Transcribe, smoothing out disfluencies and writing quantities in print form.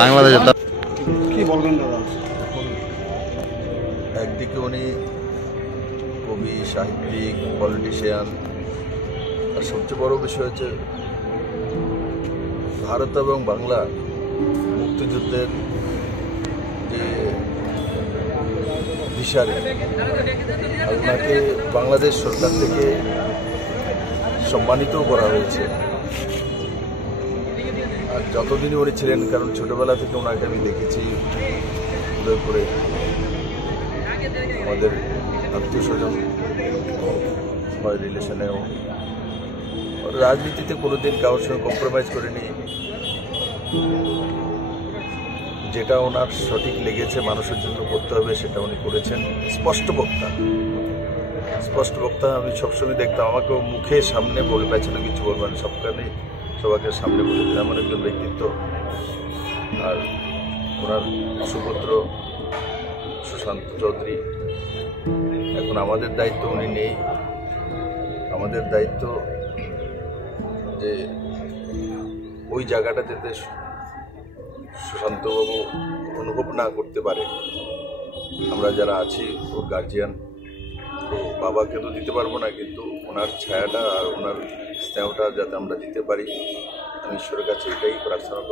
বাংলাদেশে কি বলবেন দাদা? একদিকে উনি কবি, সাহিত্যিক, পলিটিশিয়ান, আর সবচেয়ে বড় বিষয় হচ্ছে ভারত এবং বাংলা মুক্তিযুদ্ধের যে দিশারি, আর ওনাকে বাংলাদেশ সরকার থেকে সম্মানিতও করা হয়েছে। আর যতদিনই উনি ছিলেন, কারণ ছোটবেলা থেকে ওনাকে আমি দেখেছি উদয়পুরে, আমাদের আত্মীয় স্বজন হয় রিলেশনেও, রাজনীতিতে কোনোদিন কারোর সঙ্গে কম্প্রোমাইজ করেনি। যেটা ওনার সঠিক লেগেছে মানুষের জন্য করতে হবে সেটা উনি করেছেন। স্পষ্ট বক্তা আমি সবসময় দেখতাম, আমাকেও মুখে সামনে বলে পেছনে কিছু বলবেন, সবাইকে সামনে বলে দিন, এমন একজন ব্যক্তিত্ব। আর ওনার সুপুত্র সুশান্ত চৌধুরী, এখন আমাদের দায়িত্ব, উনি নেই, আমাদের দায়িত্ব যে ওই জায়গাটা যাতে সুশান্তবাবু অনুভব না করতে পারে। আমরা যারা আছি ওর গার্জিয়ান, তো বাবাকে তো দিতে পারবো না, কিন্তু ওনার ছায়াটা আর ওনার স্নেহটা যাতে আমরা দিতে পারি, আমি ঈশ্বরের কাছে এটাই প্রার্থনা করি।